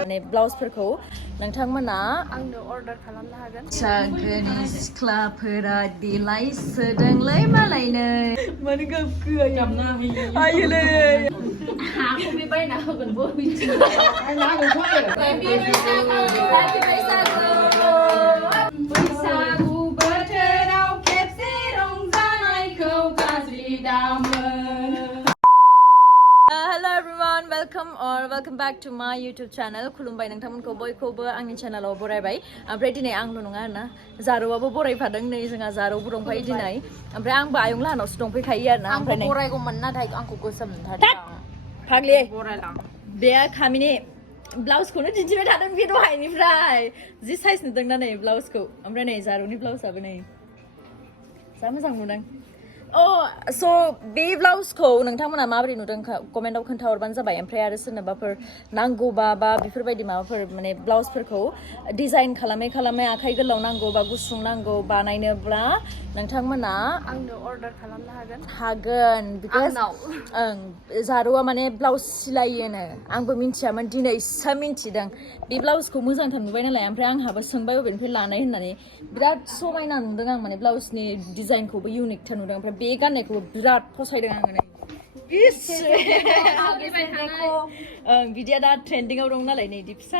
माने ब्लाउसफोरखौ नोंथांमोना आंनो अर्डार खालामनो हागोन। बैसागोनि सिख्लाफोरा देलाय सोदोंलै मालायनो माने गाबखो दामना हायोलै हाखौ बे बायना होगोन बैसागु बोथोराव खेबसे रंजानायखौ गाज्रि दामो। Hello everyone, welcome back to my YouTube channel. खुलुमबाय नोंथांमोनखौ बयखौबो आंनि चेनेलाव बरायबाय। ओमफ्राय दिनै आंल' नङा आरोना जारौआबो बरायफादों नै जोंहा जारौबो दंफायो दिनै। ओमफ्राय आंबो आयं लाहानावसो दंफैखायो आरोना ओमफ्राय नै बरायगौमोन नाथाय आंखौ गोसोम नुथारदों। फाग्लि बरायलां बे खामिनि ब्लाउसखौनो दिन्थिबाय थादों बे दहायनिफ्राय जि साइज नुदोंना नै ब्लाउसखौ ओमफ्राय नै जारौनि ब्लाउसआबो नै जा मोजां नुदों। स' बे ब्लाउसखौ नोंथांमोना माबोरै नुदों कमेन्टआव खोन्थाहरबानो जाबाय। ओमफ्राय आरो सोरनोबाफोर नांगौबा बा बेफोरबायदि माबाफोर माने ब्लाउसफोरखौ डिजाइन खालामै आखाइ गोलाव नांगौ बा गुसुं नांगौ बानायनोब्ला नोंथांमोना आंनो अर्डार खालामनो हागोन बिकज जारौआ माने ब्लाउस सिलायोनो आंबो मिन्थियामोन दिनैसो मिन्थिदों। बे ब्लाउसखौ मोजांथार नुबाय नालाय ओमफ्राय आंहाबो सोंबाय बबेनिफ्राय लानाय होननानै बिराद समायना नुदों आं माने ब्लाउसनि डिजाइनखौबो इउनिकथार नुदों। ओमफ्राय बे गाननायखौबो बिराद फसायदों आङो नै बिदिया दा ट्रेन्डिंआव दं नालाय नै इदि फिसा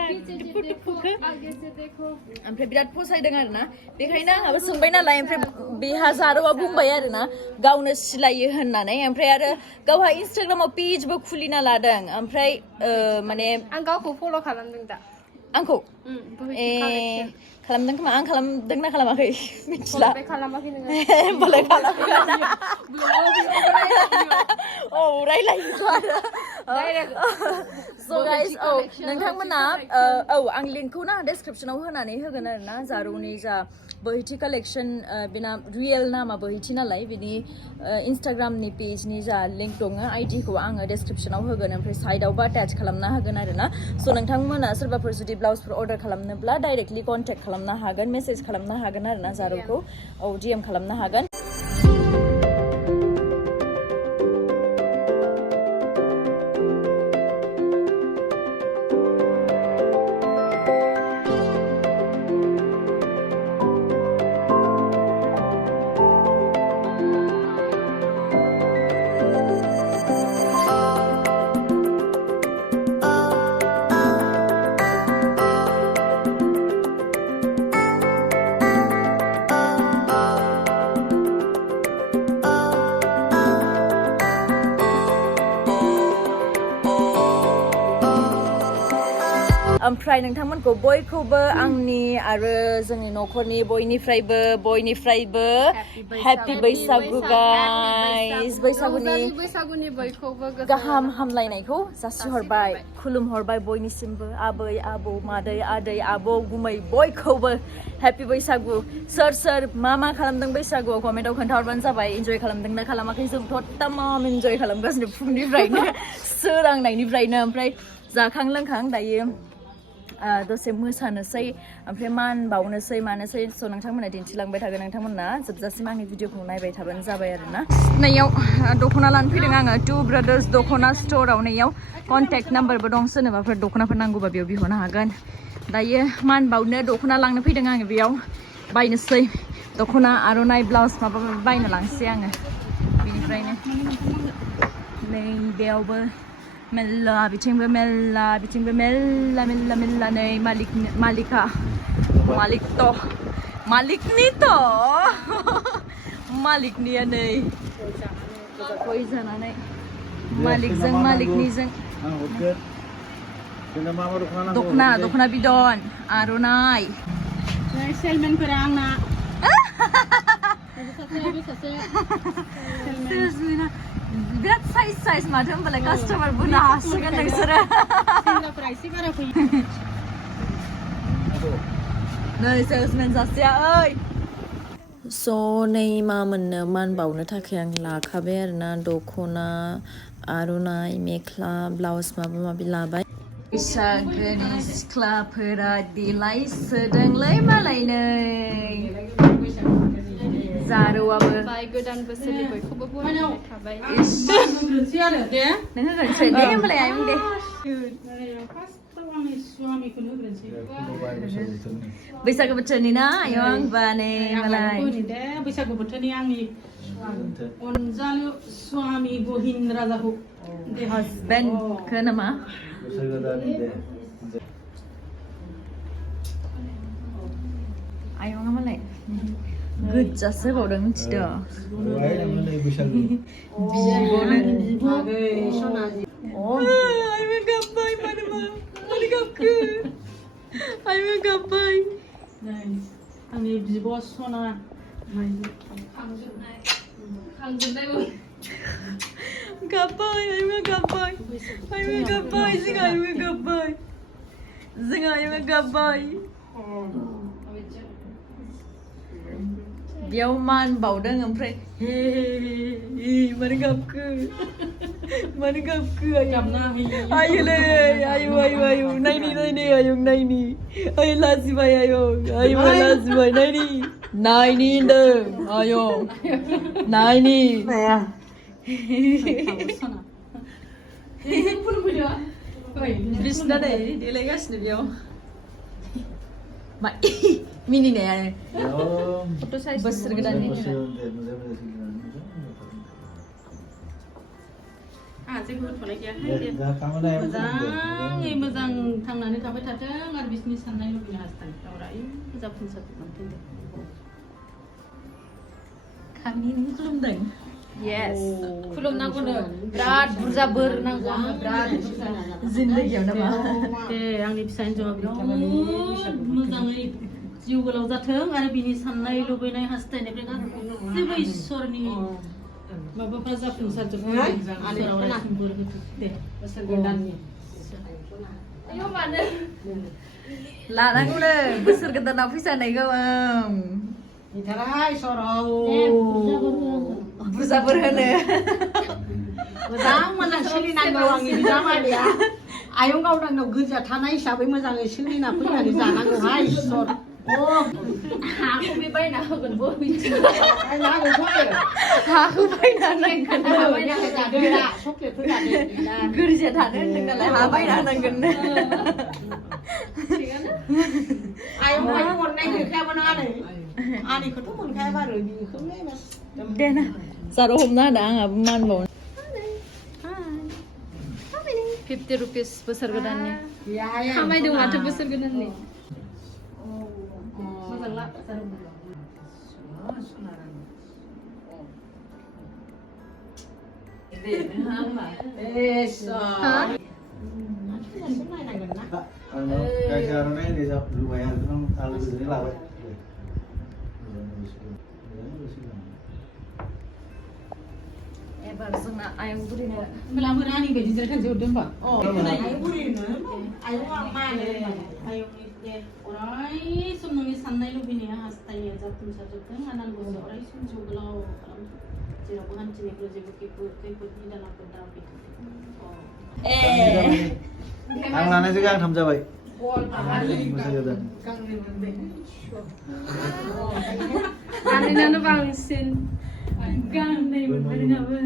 ओमफ्राय बिराद फसायदों आरोना बेखायनो आंहाबो सोंबाय नालाय ओमफ्राय बेहा जारौआ बुंबाय आरोना गावनो सिलायो होननानै ओमफ्राय आरो गावहा इन्सटाग्रामाव पेजबो खुलिना लादों ओमफ्राय माने आं गावखौ फल' खालामदों दा आंखौ खालामदों खोमा आं खालामदोंना खालामाखै मिथिला खालामाखै नोङो होमबालाय खालामाखै रायलायो आरो स' गाइस नोंथांमोना आं लिंकखौ ना डेसक्रिपसनाव होनानै होगोन आरोना जारौनि जा बोहैथि कालेक्सन बेना रियेल नामा बोहैथि नालाय बिनि इन्सटाग्रामनि पेजनि जा लिंक दङ आइडिखौ आङो डेसक्रिपसनाव होगोन ओमफ्राय साइडआवबो एटाच खालामना होगोन आरोना स' नोंथांमोना सोरबाफोर जुदि ब्लाउसफोर अर्डार खालामनोब्ला डाइरेक्टलि कन्टेक्ट खालामनो हागोन मेसेज खालामनो हागोन आरोना जारौखौ DM खालामनो हागोन। ओमफ्राय नोंथांमोनखौ बयखौबो आंनि आरो जोंनि न'खरनि बयनिफ्रायबो हेपि बैसागु गाइस बैसागुनि बयखौबो गाहाम हामलायनायखौ जासिहरबाय खुलुमहरबाय बयनिसिमबो आबै आबौ मादै आदै आबौ गुमै बयखौबो हेपि बैसागु। सोर मा खालामदों बैसागुआव कमेन्टआव खोन्थाहरबानो जाबाय इन्जय खालामदोंना खालामाखै जोंथ' तामाम इन्जय खालामगासिनो फुंनिफ्रायनो सोरांनायनिफ्रायनो ओमफ्राय जाखां लोंखां दायो दसे मोसानोसै ओमफ्राय मान बावनोसै मानोसै स' नोंथांमोना दिन्थिलांबाय थागोन नोंथांमोना जोबजासिम आंनि भिडिअखौ नायबाय थाबानो जाबाय आरोना। नैयाव दख'ना लानो फैदों आङो टु ब्रादार्स दख'ना स्ट'राव नैयाव कन्टेक्ट नाम्बारबो दं सोरनोबाफोर दख'नाफोर नांगौबा बेयाव बिहरनो हागोन। दायो मान बावनो दख'ना लांनो फैदों आङो बेयाव बायनोसै दख'ना आर'नाइ ब्लाउस माबा बायनो लांसै आङो बेनिफ्रायनो नै बेयावबो मेल्ला बिथिंबो मेल्ला नै मालिकनिया नै गय जानानै मालिकनिजों दख'ना बिदन आर'नाइ सेलमेनफोरा आंना बिराद साइज माथो होनबालाय कास्टमार बुंनो हासिगोन नोंसोरो नै सेल्समेन सासेया ओइ स' नै मा मोननो मान बावनो थाखाय आं लाखाबाय आरोना दख'ना आर'नाइ मेख्ला ब्लाउस माबा लाबाय। बैसागोनि सिख्लाफोरा देलाय सोदोंलै मालायनो जारौआबो बाय गोदान बोसोरनि बयखौबो बरायनाय थाबाय नों होग्रोनोसै दे होमबालाय आयं दे बैसागु बोथोरनि ना आयं बा नै मालाय बैसागु बोथोरनि आंनि अनजालु स्वामी बहिन राजाखौ हासबेन्डखौ नामा आयंआ मालाय गोजासो होबावदों मिथिदों आयंआ गाबबाय मानो गाबखो आयंआ गाबबाय आंनि बिब' सना गाबबाय आयंआ गाबबाय जोंहा आयंआ गाबबाय बेयाव मान बावदों ओमफ्राय हे मानो गाबखो आयुलै आयु नायनि आयं नायनि आय लाजिबाय आयंआ लाजिबाय नायनि होनदों आयं नायनि बिसिना नै देलायगासिनो बेयाव मा मिनिनायानो बोसोर गोदाननि जेबो होथ'नाय गैयाहाय मोजाङै मोजां थांनानै थाबाय थाथों आरो बिसोरनि साननाय लुबैनाय हास्थायनायफ्रा अराय जाफुंसारजोबथों दे खामिनि खुलुमदों Yes. खुलुमनांगौनो बिराद बुरजा बोर नांगौ बिराद जिन्दगियाव नामा दे आंनि फिसा हिन्जावा बिराद मोजाङै जिउ गोलाव जाथों आरो बिनि साननाय लुबैनाय हास्थायनायफ्रा गासैबो इसोरनि माबाफ्रा जाफुंसारजोबथों बोर होथों दे बोसोर गोदाननि लानांगौनो बोसोर गोदानाव फैसा होनायखौ बुरजाफोर होनो मोजां सोलिनांगौ आंनि बिजामादैया आयं गावदांनाव गोजा थानाय हिसाबै मोजाङै सोलिना फैनानै जानांगौहाय इसोर हाखौ बे बायना होगोन बो हाखौ बायना चक्लेटफोर गोरजिया थानो होनदों नालाय हा बायना होनांगोन आयं अननाय गैखायाबो ना आंनिखौथ' मोनखाया बारो बेखौनो दे ना जारो हमना होदो आंहाबो मान बावनो 50 रुपिस बोसोर गोदाननि खामायदों माथो बोसोर गोदाननि मोजां ला एबार जोंना आयं बुरिनो लाबोना आंनि बायदि जिरायखानोसै हरदों होनबा आयं बुरिनो आयं मानो आयंनि दे अराय सम नोंनि साननाय लुबैनाया हास्थायनाया जाफुंसारजोबथों आनान गसाइआ अराय सम जिउ गोलाव खालामथों जेरावबो हान्थिनायफ्राव जेबो खैफोद निदानाफोर दाफैथों आं लानायजों गांथाम जाबाय गाननायानो बांसिन गाननाय मोनबोदोंआबो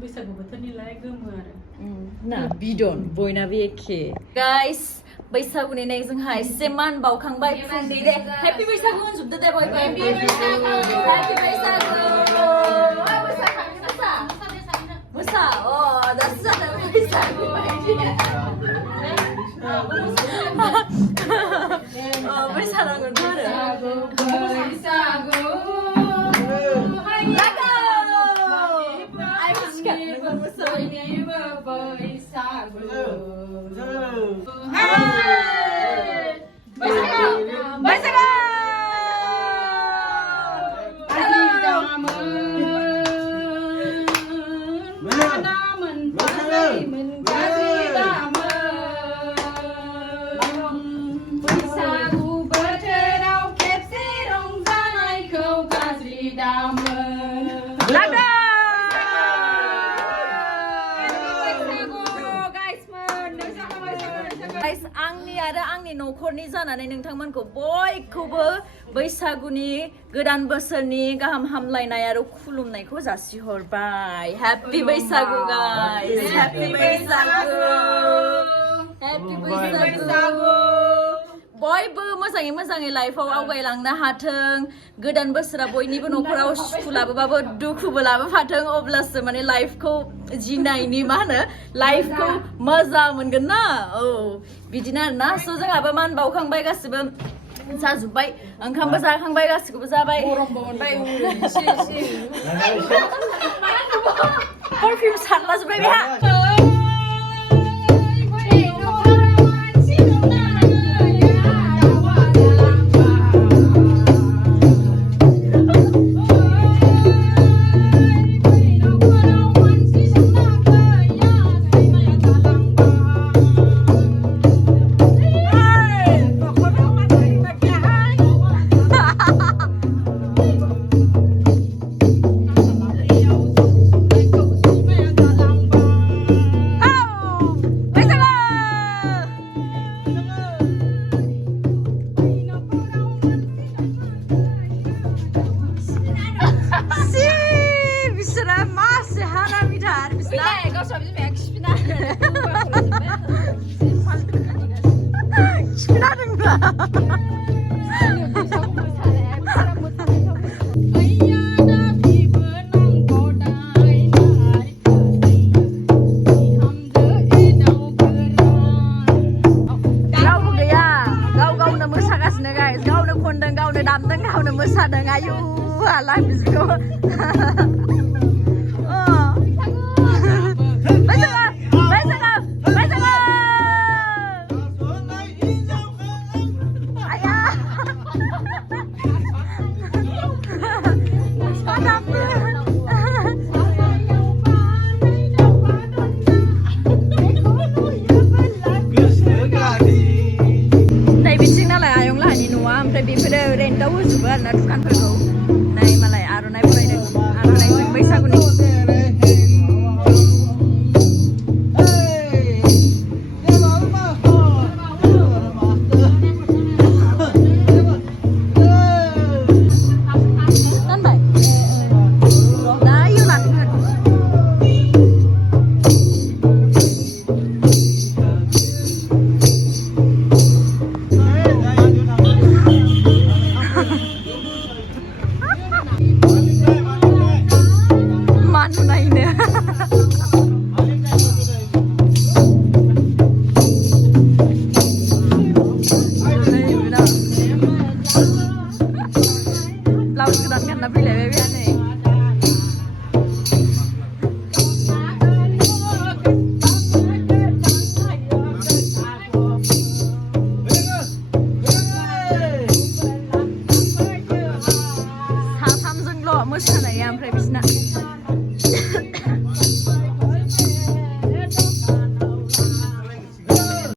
बैसागु बोथोरनिलाय गोमो आरो ना बिदन बयनाबो एखे गाइस बैसागुनि नै जोंहा एसे मान बावखांबाय फुंनि दे हेपि बैसागु होनजोबदो दे बयबो हेपि बैसागु मोसा दासो जादों बैसागु बैसागुथ' आरो बैसागु गाइस आंनि आरो आंनि नखरनि जानानै नोंथांमोनखौ बयखौबो बैसागुनि गोदान बोसोरनि गाहाम हामलायनाय आरो खुलुमनायखौ जासिहरबाय हैप्पी बैसागु गाइस हैप्पी बैसागु हैप्पी बैसागु बयबो मोजाङै मोजाङै लाइफआव आवगायलांनो हाथों गोदान बोसोरा बयनिबो नखराव सुखु लाबोबाबो दुखुबो लाबोफाथों अब्लासो माने लाइफखौ जिनायनि मा होनो लाइफखौ मजा मोनगोन ना औ बिदिनो आरोना स' जोंहाबो मान बावखांबाय गासिबो जाजोब्बाय ओंखामबो जाखांबाय गासिखौबो जाबाय परफ्युम सारला जोब्बाय बेहा ayu alah bisku बेफोरो रेन्टआव होजोबो आरोना दुखानफोरखौ नै मालाय आर'नाइ बनायदों आर'नाइजों बैसागुनि मोसानाया ओमफ्राय बिसिना